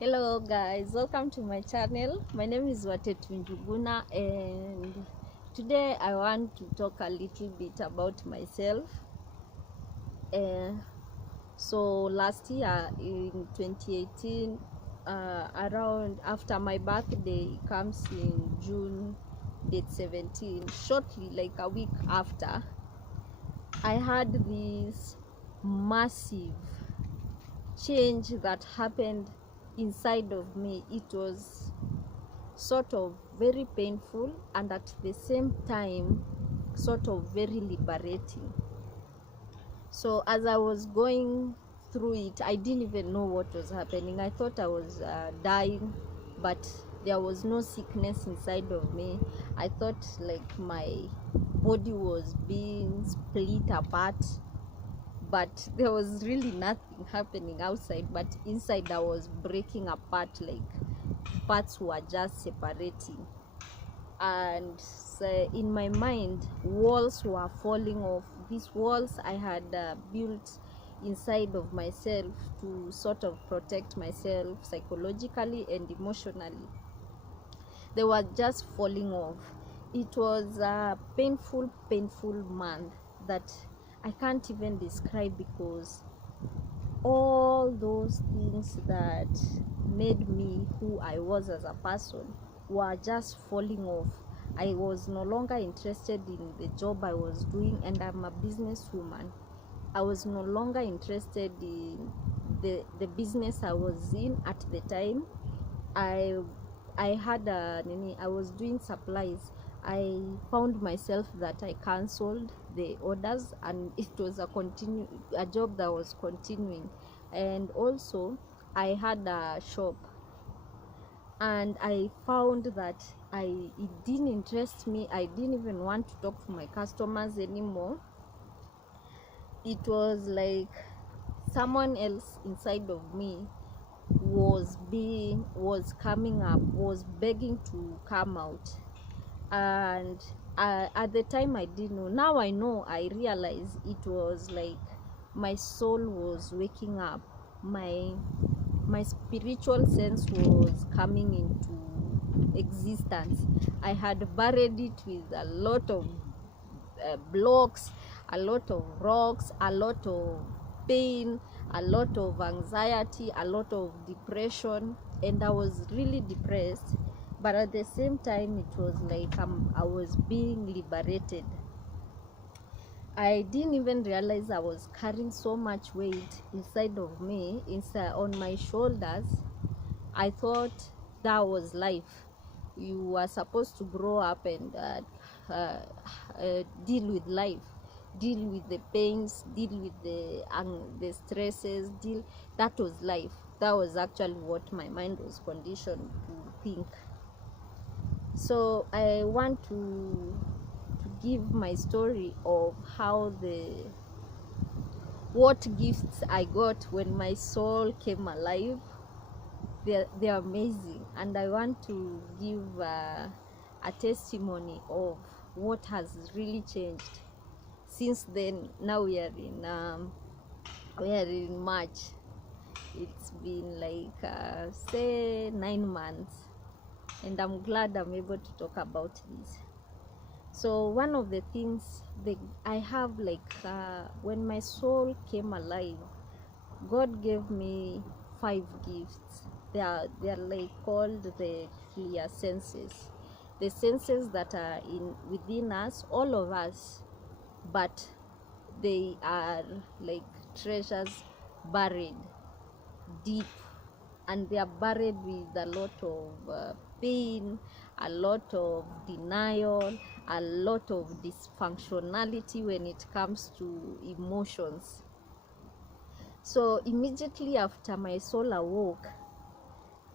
Hello guys, welcome to my channel. My name is Watetunjuguna, and today I want to talk a little bit about myself. uh, so last year in 2018, around after my birthday, comes in June date 17, shortly like a week after, I had this massive change that happened inside of me. It was sort of very painful and at the same time sort of very liberating. So as I was going through it, I didn't even know what was happening. I thought I was dying, but there was no sickness inside of me. I thought like my body was being split apart, but there was really nothing happening outside, but inside I was breaking apart, like parts were just separating. And so in my mind, walls were falling off. These walls I had built inside of myself to sort of protect myself psychologically and emotionally, they were just falling off. It was a painful month that I can't even describe, because all those things that made me who I was as a person were just falling off. I was no longer interested in the job I was doing, and I'm a businesswoman. I was no longer interested in the business I was in at the time. I I had I was doing supplies. I found myself that I cancelled the orders, and it was a job that was continuing. And also I had a shop, and I found that it didn't interest me. I didn't even want to talk to my customers anymore. It was like someone else inside of me was coming up, was begging to come out. And at the time I didn't know. Now I know. I realize it was like my soul was waking up. My spiritual sense was coming into existence. I had buried it with a lot of blocks, a lot of rocks, a lot of pain, a lot of anxiety, a lot of depression, and I was really depressed. But at the same time, it was like I was being liberated. I didn't even realize I was carrying so much weight inside of me, inside on my shoulders. I thought that was life. You were supposed to grow up and deal with life, deal with the pains, deal with the stresses. That was life. That was actually what my mind was conditioned to think. So I want to give my story of how what gifts I got when my soul came alive. They're amazing, and I want to give a testimony of what has really changed since then. Now we are in March. It's been like say 9 months, and I'm glad I'm able to talk about this. So one of the things that I have, like when my soul came alive, God gave me 5 gifts. They are like called the clear senses, the senses that are in within us, all of us, but they are like treasures buried deep, and they are buried with a lot of pain, a lot of denial, a lot of dysfunctionality when it comes to emotions. So immediately after my soul awoke,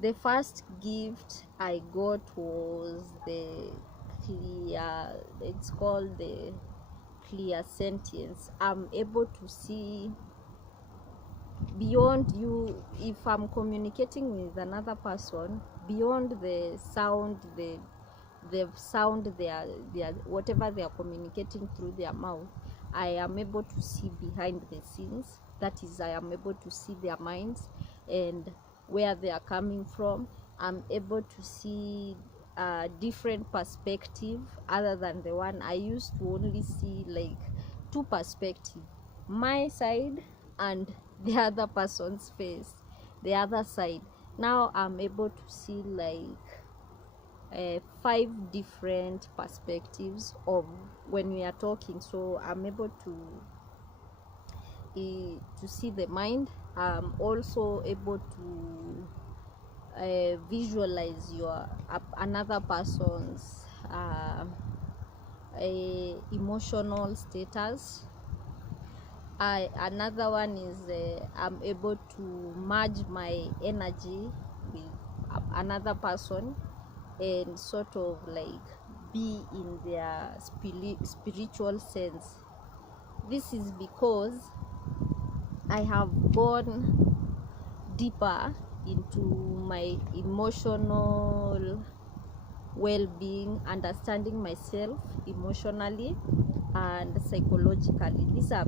the first gift I got was it's called the clear sentience. I'm able to see beyond you. If I'm communicating with another person, beyond the sound, the sound they are whatever they are communicating through their mouth, I am able to see behind the scenes. That is, I am able to see their minds, and where they are coming from. I'm able to see a different perspective other than the one I used to only see, like two perspectives, my side and the other person's face, the other side. Now I'm able to see like 5 different perspectives of when we are talking. So I'm able to see the mind. I'm also able to visualize your another person's emotional status. Another one is I'm able to merge my energy with another person and sort of like be in their spiritual sense. This is because I have gone deeper into my emotional well-being, understanding myself emotionally and psychologically. These are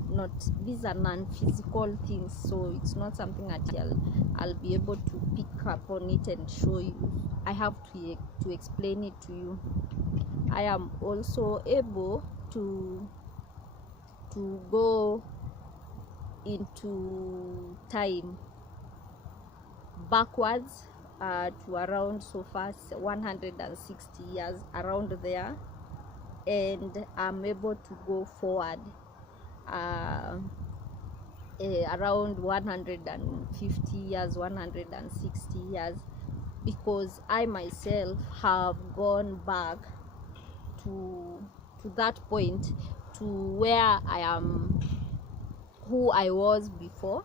non-physical things, so it's not something that I'll be able to pick up on it and show you. I have to explain it to you. I am also able to go into time backwards to around so far 160 years, around there, and I'm able to go forward around 150 years, 160 years, because I myself have gone back to that point, to where I am, who I was before.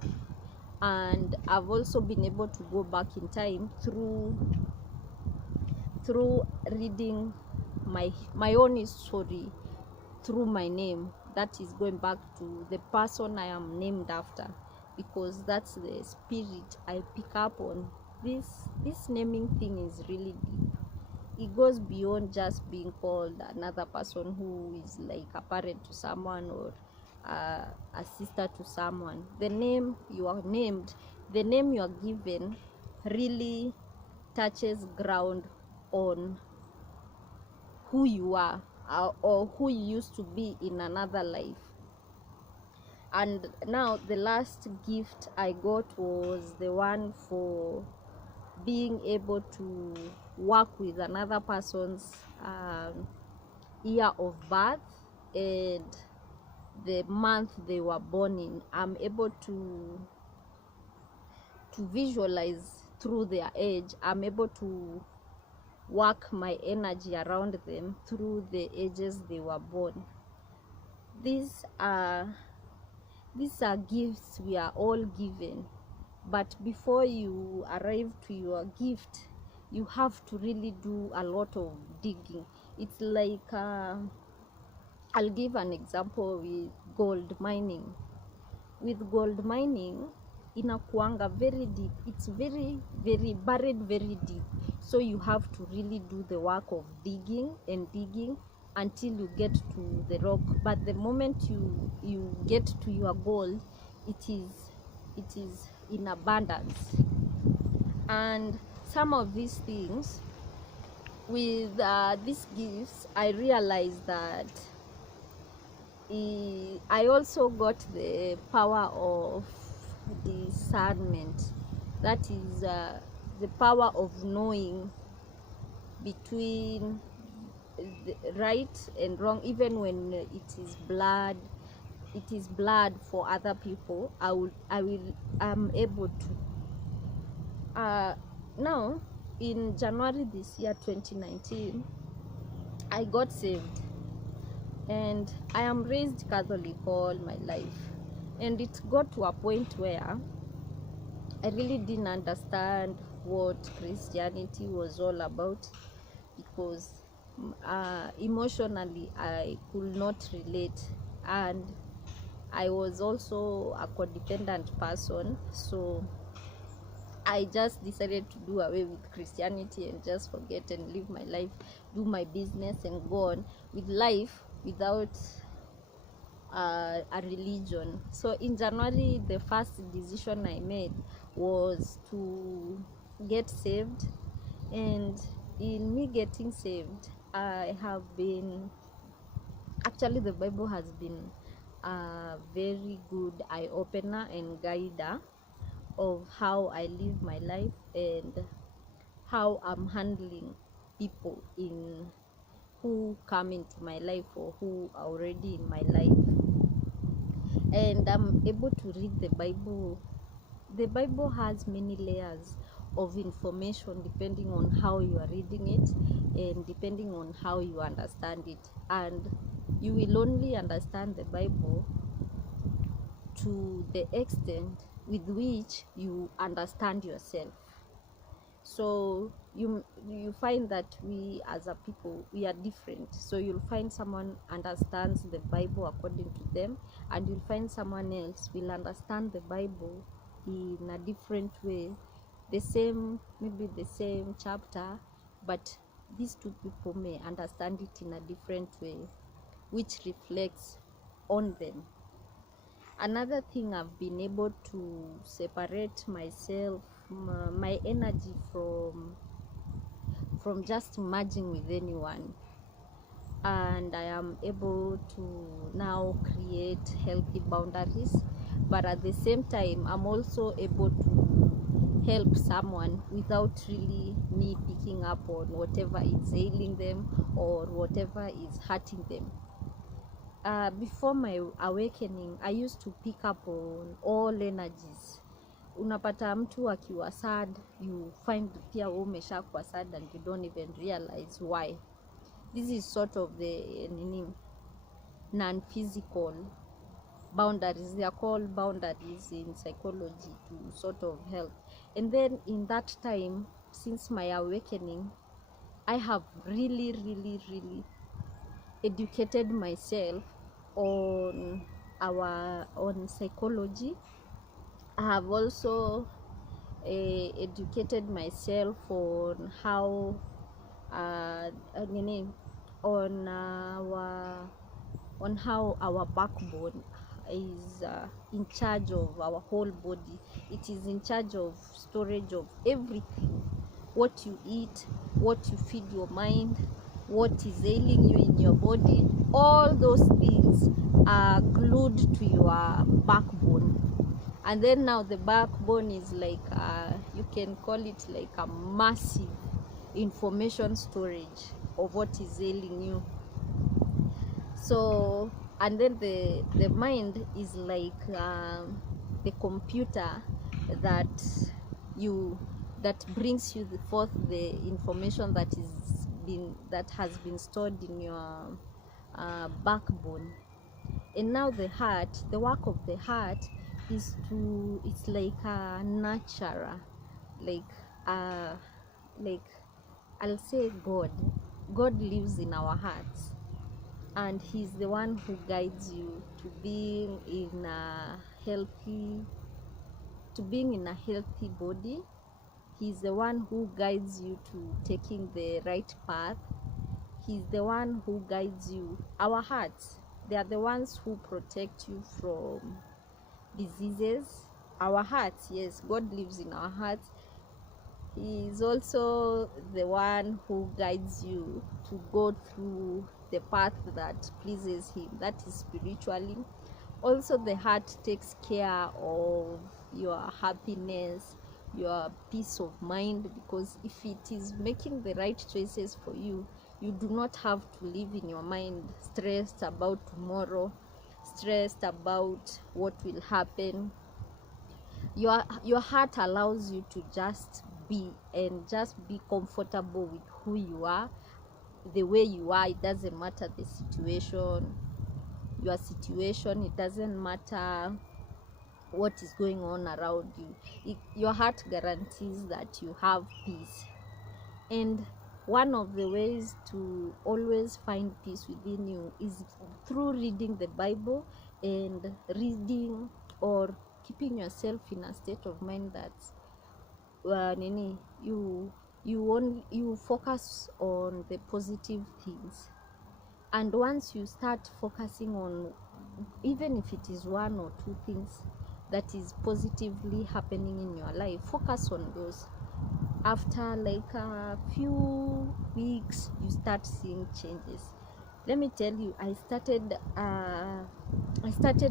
And I've also been able to go back in time through reading my own story through my name. That is going back to the person I am named after, because that's the spirit I pick up on. This naming thing is really deep. It goes beyond just being called another person who is like a parent to someone or a sister to someone. The name you are named, the name you are given, really touches ground on who you are or who you used to be in another life. And now the last gift I got was the one for being able to work with another person's year of birth and the month they were born in. I'm able to visualize through their age. I'm able to work my energy around them through the ages they were born. These are gifts we are all given, but before you arrive to your gift, you have to really do a lot of digging. It's like I'll give an example with gold mining. With gold mining, inakuanga very deep. It's very buried very deep, so you have to really do the work of digging and digging until you get to the rock. But the moment you get to your gold, it is in abundance. And some of these things, with these gifts, I realized that I also got the power of discernment. That is the power of knowing between the right and wrong, even when it is blood for other people. I'm able to now in January this year, 2019, I got saved, and I am raised Catholic all my life. And it got to a point where I really didn't understand what Christianity was all about, because emotionally I could not relate, and I was also a codependent person. So I just decided to do away with Christianity and just forget and live my life, do my business, and go on with life without a religion. So in January, the first decision I made was to get saved. And in me getting saved, I have been, actually the Bible has been a very good eye opener and guider of how I live my life and how I'm handling people in who come into my life or who are already in my life. And I'm able to read the Bible. The Bible has many layers of information depending on how you are reading it and depending on how you understand it. And you will only understand the Bible to the extent with which you understand yourself. So you find that we as a people, we are different. So you'll find someone understands the Bible according to them, and you'll find someone else will understand the Bible in a different way, maybe the same chapter, but these two people may understand it in a different way, which reflects on them. Another thing, I've been able to separate myself, my energy from just merging with anyone, and I am able to now create healthy boundaries. But at the same time, I'm also able to help someone without really me picking up on whatever is ailing them or whatever is hurting them. Before my awakening, I used to pick up on all energies. Unapata mtu akiwa sad, you find pia wewe umeshakuwa sad and you don't even realize why. This is sort of the non-physical boundaries. They are called boundaries in psychology to sort of help. And then in that time, since my awakening, I have really educated myself on psychology. I have also educated myself on how on how our backbone is in charge of our whole body. It is in charge of storage of everything: what you eat, what you feed your mind, what is ailing you in your body. All those things are glued to your backbone. And then now the backbone is like you can call it like a massive information storage of what is ailing you. So, and then the mind is like the computer that brings you forth the information that has been stored in your backbone. And now the work of the heart is it's like a nurturer, like I'll say God lives in our hearts, and he's the one who guides you to being in a healthy body. He's the one who guides you to taking the right path. He's the one who guides you. Our hearts, they are the ones who protect you from diseases. Our hearts, yes, God lives in our hearts. He is also the one who guides you to go through the path that pleases him, that is spiritually. Also, the heart takes care of your happiness, your peace of mind, because if it is making the right choices for you, you do not have to live in your mind stressed about tomorrow, stressed about what will happen. Your heart allows you to just be comfortable with who you are, the way you are. It doesn't matter your situation, it doesn't matter what is going on around you. Your heart guarantees that you have peace. And one of the ways to always find peace within you is through reading the Bible, and reading or keeping yourself in a state of mind that you focus on the positive things. And once you start focusing on, even if it is one or two things, that is positively happening in your life. Focus on those. After like a few weeks, you start seeing changes. Let me tell you, I started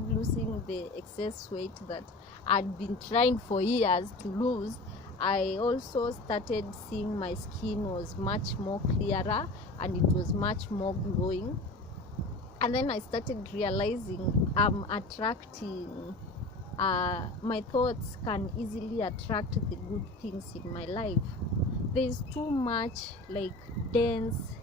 losing the excess weight that I'd been trying for years to lose. I also started seeing my skin was much more clearer and it was much more glowing. And then I started realizing I'm attracting, my thoughts can easily attract the good things in my life. There's too much like dense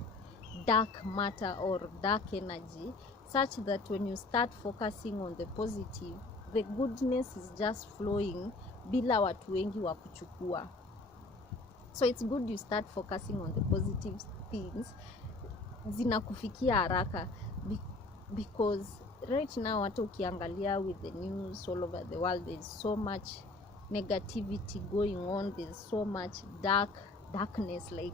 dark matter or dark energy, such that when you start focusing on the positive, the goodness is just flowing bila watu wengi wa kuchukua. So it's good you start focusing on the positive things, zinakufikia haraka, because right now hata ukiangalia with the news all over the world, there's so much negativity going on, there's so much darkness, like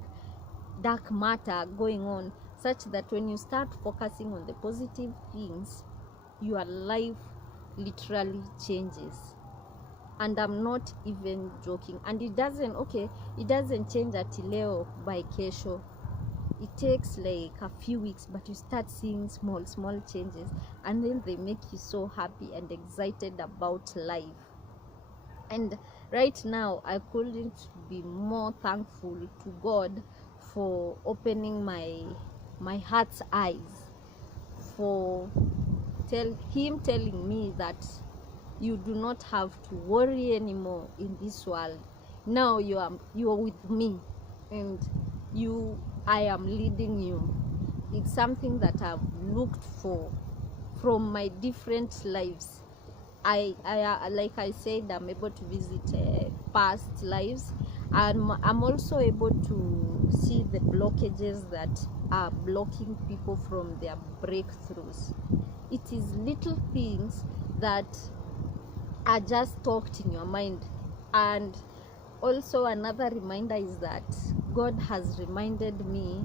dark matter going on, such that when you start focusing on the positive things, your life literally changes. And I'm not even joking. And it doesn't change until leo by kesho. It takes like a few weeks, but you start seeing small changes, and then they make you so happy and excited about life. And right now I couldn't be more thankful to God for opening my heart's eyes, for him telling me that you do not have to worry anymore in this world. Now you are with me, and I am leading you. It's something that I've looked for from my different lives. I like I said, I'm able to visit past lives, and I'm also able to see the blockages that are blocking people from their breakthroughs. It is little things that are just talked in your mind. And also another reminder is that God has reminded me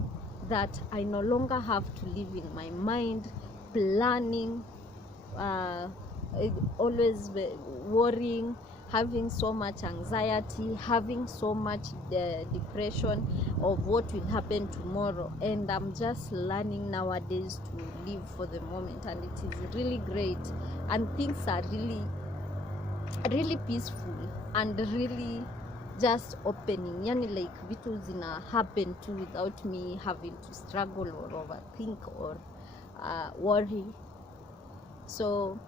that I no longer have to live in my mind planning, always worrying, having so much anxiety, having so much depression of what will happen tomorrow. And I'm just learning nowadays to live for the moment, and it is really great, and things are really peaceful and really just opening. Yani like vitu zina happen too without me having to struggle or overthink or worry. So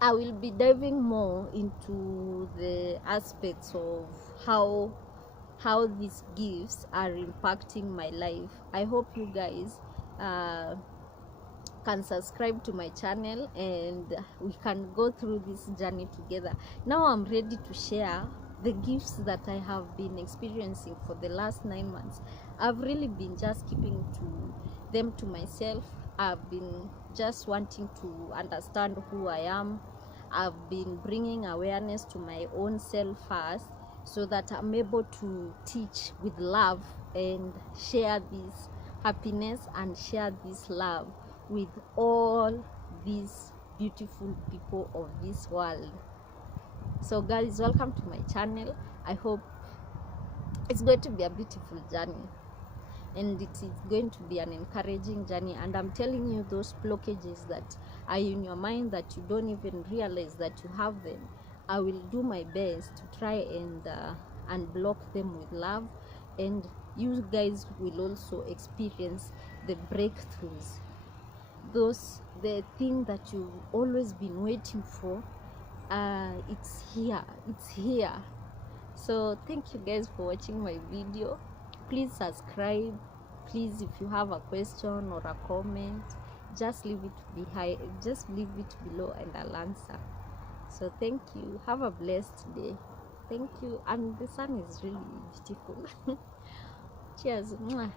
I will be diving more into the aspects of how these gifts are impacting my life. I hope you guys can subscribe to my channel, and we can go through this journey together. Now I'm ready to share the gifts that I have been experiencing for the last 9 months. I've really been just keeping them to myself. I've been just wanting to understand who I am. I've been bringing awareness to my own self first, so that I'm able to teach with love and share this happiness and share this love with all these beautiful people of this world. So guys, welcome to my channel. I hope it's going to be a beautiful journey, and it is going to be an encouraging journey. And I'm telling you, those blockages that are in your mind that you don't even realize that you have them, I will do my best to try and unblock them with love, and you guys will also experience the breakthroughs, the thing that you've always been waiting for. It's here. So thank you guys for watching my video. Please subscribe. Please, if you have a question or a comment, just leave it below and I'll answer. So thank you. Have a blessed day. Thank you. And the sun is really beautiful. Cheers. Mwah.